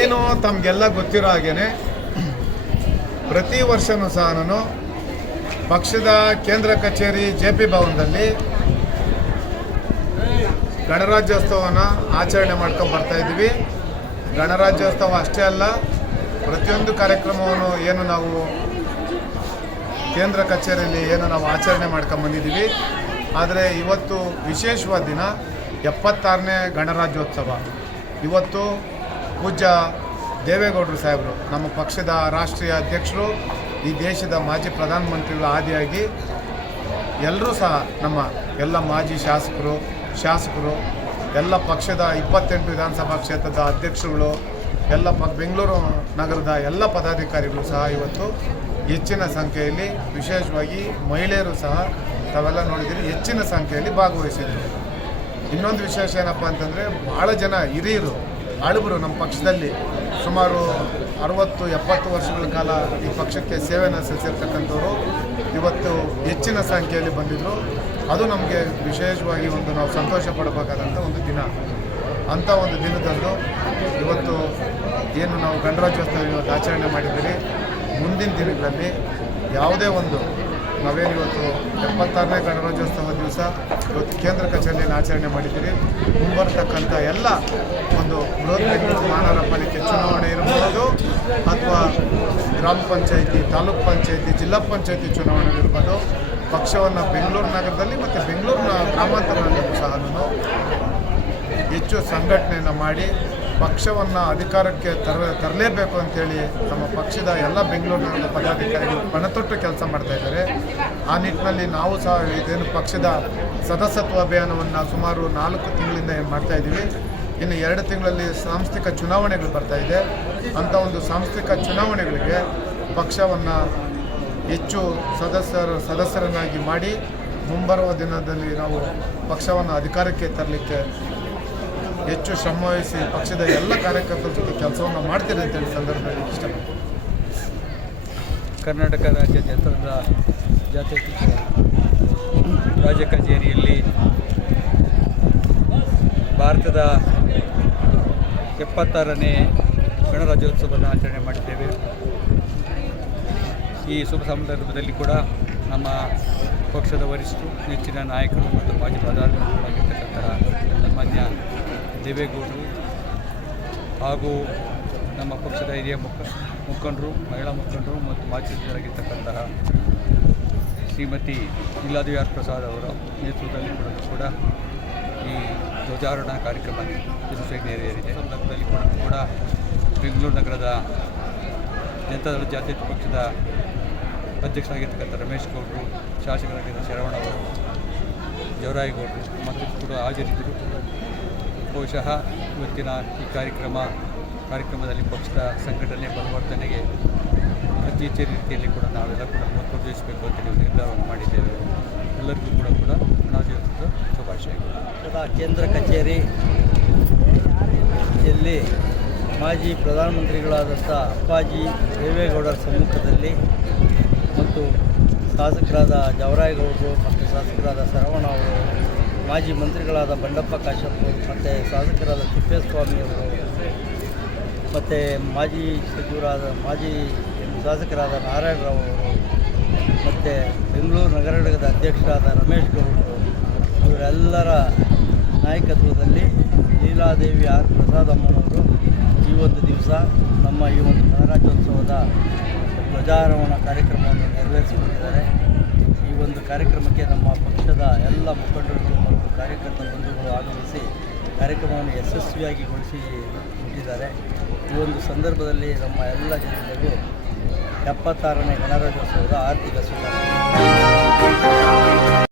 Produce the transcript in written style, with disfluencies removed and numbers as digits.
ಏನು ತಮಗೆಲ್ಲ ಗೊತ್ತಿರೋ ಹಾಗೇ ಪ್ರತಿ ವರ್ಷವೂ ಸಹ ನಾನು ಪಕ್ಷದ ಕೇಂದ್ರ ಕಚೇರಿ JP ಭವನದಲ್ಲಿ ಗಣರಾಜ್ಯೋತ್ಸವವನ್ನು ಆಚರಣೆ ಮಾಡ್ಕೊಂಡು ಬರ್ತಾ ಇದ್ದೀವಿ. ಗಣರಾಜ್ಯೋತ್ಸವ ಅಷ್ಟೇ ಅಲ್ಲ, ಪ್ರತಿಯೊಂದು ಕಾರ್ಯಕ್ರಮವನ್ನು ಏನು ನಾವು ಕೇಂದ್ರ ಕಚೇರಿಯಲ್ಲಿ ಏನು ನಾವು ಆಚರಣೆ ಮಾಡ್ಕೊಂಡು ಬಂದಿದ್ದೀವಿ. ಆದರೆ ಇವತ್ತು ವಿಶೇಷವಾದ ದಿನ 76ನೇ ಗಣರಾಜ್ಯೋತ್ಸವ. ಇವತ್ತು ಪೂಜ್ಯ ದೇವೇಗೌಡರು ಸಾಹೇಬರು, ನಮ್ಮ ಪಕ್ಷದ ರಾಷ್ಟ್ರೀಯ ಅಧ್ಯಕ್ಷರು, ಈ ದೇಶದ ಮಾಜಿ ಪ್ರಧಾನಮಂತ್ರಿಗಳ ಆದಿಯಾಗಿ ಎಲ್ಲರೂ ಸಹ ನಮ್ಮ ಎಲ್ಲ ಮಾಜಿ ಶಾಸಕರು ಎಲ್ಲ ಪಕ್ಷದ 28 ವಿಧಾನಸಭಾ ಕ್ಷೇತ್ರದ ಅಧ್ಯಕ್ಷರುಗಳು, ಎಲ್ಲ ಬೆಂಗಳೂರು ನಗರದ ಎಲ್ಲ ಪದಾಧಿಕಾರಿಗಳು ಸಹ ಇವತ್ತು ಹೆಚ್ಚಿನ ಸಂಖ್ಯೆಯಲ್ಲಿ, ವಿಶೇಷವಾಗಿ ಮಹಿಳೆಯರು ಸಹ ತಾವೆಲ್ಲ ನೋಡಿದ್ದೀರಿ, ಹೆಚ್ಚಿನ ಸಂಖ್ಯೆಯಲ್ಲಿ ಭಾಗವಹಿಸಿದ್ರು. ಇನ್ನೊಂದು ವಿಶೇಷ ಏನಪ್ಪ ಅಂತಂದರೆ, ಭಾಳ ಜನ ಹಿರಿಯರು ಆಳುಬರು ನಮ್ಮ ಪಕ್ಷದಲ್ಲಿ ಸುಮಾರು 60-70 ವರ್ಷಗಳ ಕಾಲ ಈ ಪಕ್ಷಕ್ಕೆ ಸೇವೆಯನ್ನು ಸಲ್ಲಿಸಿರ್ತಕ್ಕಂಥವ್ರು ಇವತ್ತು ಹೆಚ್ಚಿನ ಸಂಖ್ಯೆಯಲ್ಲಿ ಬಂದಿದ್ದರು. ಅದು ನಮಗೆ ವಿಶೇಷವಾಗಿ ನಾವು ಸಂತೋಷ ಪಡಬೇಕಾದಂಥ ಒಂದು ದಿನ. ಅಂಥ ಒಂದು ದಿನದಂದು ಇವತ್ತು ಏನು ನಾವು ಗಣರಾಜ್ಯೋತ್ಸವ ಇವತ್ತು ಆಚರಣೆ ಮಾಡಿದ್ದೀರಿ. ಮುಂದಿನ ದಿನಗಳಲ್ಲಿ ಯಾವುದೇ ಒಂದು ನಾವೇನು ಇವತ್ತು 76ನೇ ಗಣರಾಜ್ಯೋತ್ಸವ ದಿವಸ ಇವತ್ತು ಕೇಂದ್ರ ಕಚೇರಿಯನ್ನು ಆಚರಣೆ ಮಾಡಿದ್ದೀರಿ. ಮುಂಬರ್ತಕ್ಕಂಥ ಎಲ್ಲ ಒಂದು ಬೃಹತ್ ಬೆಂಗಳೂರು ಮಹಾನಗರ ಪಾಲಿಕೆ ಚುನಾವಣೆ ಇರ್ಬೋದು, ಅಥವಾ ಗ್ರಾಮ ಪಂಚಾಯಿತಿ, ತಾಲೂಕು ಪಂಚಾಯಿತಿ, ಜಿಲ್ಲಾ ಪಂಚಾಯಿತಿ ಚುನಾವಣೆ ಇರ್ಬೋದು, ಪಕ್ಷವನ್ನು ಬೆಂಗಳೂರು ನಗರದಲ್ಲಿ ಮತ್ತು ಬೆಂಗಳೂರಿನ ಗ್ರಾಮಾಂತರದಲ್ಲೂ ಸಹ ಹೆಚ್ಚು ಸಂಘಟನೆಯನ್ನು ಮಾಡಿ ಪಕ್ಷವನ್ನು ಅಧಿಕಾರಕ್ಕೆ ತರಲೇಬೇಕು ಅಂತೇಳಿ ನಮ್ಮ ಪಕ್ಷದ ಎಲ್ಲ ಬೆಂಗಳೂರು ನಗರದ ಪದಾಧಿಕಾರಿಗಳು ಪಣತೊಟ್ಟು ಕೆಲಸ ಮಾಡ್ತಾಯಿದ್ದಾರೆ. ಆ ನಿಟ್ಟಿನಲ್ಲಿ ನಾವು ಸಹ ಇದೇನು ಪಕ್ಷದ ಸದಸ್ಯತ್ವ ಅಭಿಯಾನವನ್ನು ಸುಮಾರು 4 ತಿಂಗಳಿಂದ ಮಾಡ್ತಾಯಿದ್ದೀವಿ. ಇನ್ನು 2 ತಿಂಗಳಲ್ಲಿ ಸಾಂಸ್ಥಿಕ ಚುನಾವಣೆಗಳು ಬರ್ತಾಯಿದೆ. ಅಂಥ ಒಂದು ಸಾಂಸ್ಥಿಕ ಚುನಾವಣೆಗಳಿಗೆ ಪಕ್ಷವನ್ನು ಹೆಚ್ಚು ಸದಸ್ಯರನ್ನಾಗಿ ಮಾಡಿ ಮುಂಬರುವ ದಿನದಲ್ಲಿ ನಾವು ಪಕ್ಷವನ್ನು ಅಧಿಕಾರಕ್ಕೆ ತರಲಿಕ್ಕೆ ಹೆಚ್ಚು ಶ್ರಮವಹಿಸಿ ಪಕ್ಷದ ಎಲ್ಲ ಕಾರ್ಯಕರ್ತರ ಜೊತೆ ಕೆಲಸವನ್ನು ಮಾಡ್ತೀರಿ ಅಂತೇಳಿ ಸಂದರ್ಭದಲ್ಲಿ ಇಷ್ಟಪಡ್ತೀನಿ. ಕರ್ನಾಟಕ ರಾಜ್ಯಾದ್ಯಂತದ ಜಾತ್ಯತೀತ ರಾಜ್ಯ ಕಚೇರಿಯಲ್ಲಿ ಭಾರತದ 76ನೇ ಗಣರಾಜ್ಯೋತ್ಸವವನ್ನು ಆಚರಣೆ ಮಾಡಿದ್ದೇವೆ. ಈ ಶುಭ ಸಂದರ್ಭದಲ್ಲಿ ಕೂಡ ನಮ್ಮ ಪಕ್ಷದ ವರಿಷ್ಠರು, ನೆಚ್ಚಿನ ನಾಯಕರು ಮತ್ತು ಮಾಜಿ ಪ್ರಧಾನಮಂತ್ರಿಗಳಾಗಿರ್ತಕ್ಕಂತಹ ಸನ್ಮಾನ್ಯ ದೇವೇಗೌಡರು ಹಾಗೂ ನಮ್ಮ ಪಕ್ಷದ ಹಿರಿಯ ಮುಖಂಡರು, ಮಹಿಳಾ ಮುಖಂಡರು ಮತ್ತು ಮಾಜಿ ಸಚಿವರಾಗಿರ್ತಕ್ಕಂತಹ ಶ್ರೀಮತಿ ಲೀಲಾದೇವಿ ಪ್ರಸಾದ್ ಅವರ ನೇತೃತ್ವದಲ್ಲಿ ಕೂಡ ಈ ಧ್ವಜಾರೋಹಣ ಕಾರ್ಯಕ್ರಮ ಯಶಸ್ವಿಯಾಗಿ ನೆರವೇರಿದೆ. ಸಂದರ್ಭದಲ್ಲಿ ಕೂಡ ಬೆಂಗಳೂರು ನಗರದ ಜನತಾದಳ ಜಾತ್ಯತೀತ ಪಕ್ಷದ ಅಧ್ಯಕ್ಷರಾಗಿರ್ತಕ್ಕಂಥ ರಮೇಶ್ ಗೌಡರು, ಶಾಸಕರಾಗಿದ್ದ ಶರವಣ ಅವರು, ಜವರಾಯಗೌಡರು ಮತ್ತು ಕೂಡ ಹಾಜರಿದ್ದರು. ಬಹುಶಃ ಇವತ್ತಿನ ಈ ಕಾರ್ಯಕ್ರಮದಲ್ಲಿ ಪಕ್ಷದ ಸಂಘಟನೆ ಬಲವರ್ಧನೆಗೆ ಅತಿ ಹೆಚ್ಚಿನ ರೀತಿಯಲ್ಲಿ ಕೂಡ ನಾವೆಲ್ಲ ಕೂಡ ಒತ್ತೊಡಿಸಬೇಕು ಅಂತೇಳಿ ನಿರ್ಧಾರವನ್ನು ಮಾಡಿದ್ದೇವೆ. ಎಲ್ಲರಿಗೂ ಕೂಡ ಗಣರಾಜ್ಯೋತ್ಸವದ ಶುಭಾಶಯಗಳು. ಕೇಂದ್ರ ಕಚೇರಿಯಲ್ಲಿ ಮಾಜಿ ಪ್ರಧಾನಮಂತ್ರಿಗಳಾದಂಥ ಅಪ್ಪಾಜಿ ದೇವೇಗೌಡರ ಸಮ್ಮುಖದಲ್ಲಿ ಮತ್ತು ಶಾಸಕರಾದ ಜವರಾಯಗೌಡರು ಮತ್ತು ಶಾಸಕರಾದ ಶರವಣ ಅವರು, ಮಾಜಿ ಮಂತ್ರಿಗಳಾದ ಬಂಡಪ್ಪ ಕಾಶಪ್ಪ ಮತ್ತು ಶಾಸಕರಾದ ತಿಪ್ಪೇಸ್ವಾಮಿಯವರು ಮತ್ತು ಮಾಜಿ ಶಾಸಕರಾದ ನಾರಾಯಣರಾವ್ ಅವರು ಮತ್ತು ಬೆಂಗಳೂರು ನಗರದ ಅಧ್ಯಕ್ಷರಾದ ರಮೇಶ್ ಗೌಡರು ಇವರೆಲ್ಲರ ನಾಯಕತ್ವದಲ್ಲಿ ಲೀಲಾದೇವಿ ಪ್ರಸಾದ್ ಅಮ್ಮನವರು ಈ ಒಂದು ದಿವಸ ನಮ್ಮ ಈ ಒಂದು ಗಣರಾಜ್ಯೋತ್ಸವದ ಧ್ವಜಾರೋಹಣ ಕಾರ್ಯಕ್ರಮವನ್ನು ನೆರವೇರಿಸಿಕೊಂಡಿದ್ದಾರೆ. ಈ ಒಂದು ಕಾರ್ಯಕ್ರಮಕ್ಕೆ ನಮ್ಮ ಪಕ್ಷದ ಎಲ್ಲ ಮುಖಂಡರು ಮತ್ತು ಕಾರ್ಯಕರ್ತ ಬಂಧುಗಳು ಆಗಮಿಸಿ ಕಾರ್ಯಕ್ರಮವನ್ನು ಯಶಸ್ವಿಯಾಗಿಗೊಳಿಸಿಬಿಟ್ಟಿದ್ದಾರೆ. ಈ ಒಂದು ಸಂದರ್ಭದಲ್ಲಿ ನಮ್ಮ ಎಲ್ಲ ಜನರಿಗೂ 76ನೇ ಗಣರಾಜ್ಯೋತ್ಸವದ ಆರ್ಥಿಕ ಶುಭಾಶಯ.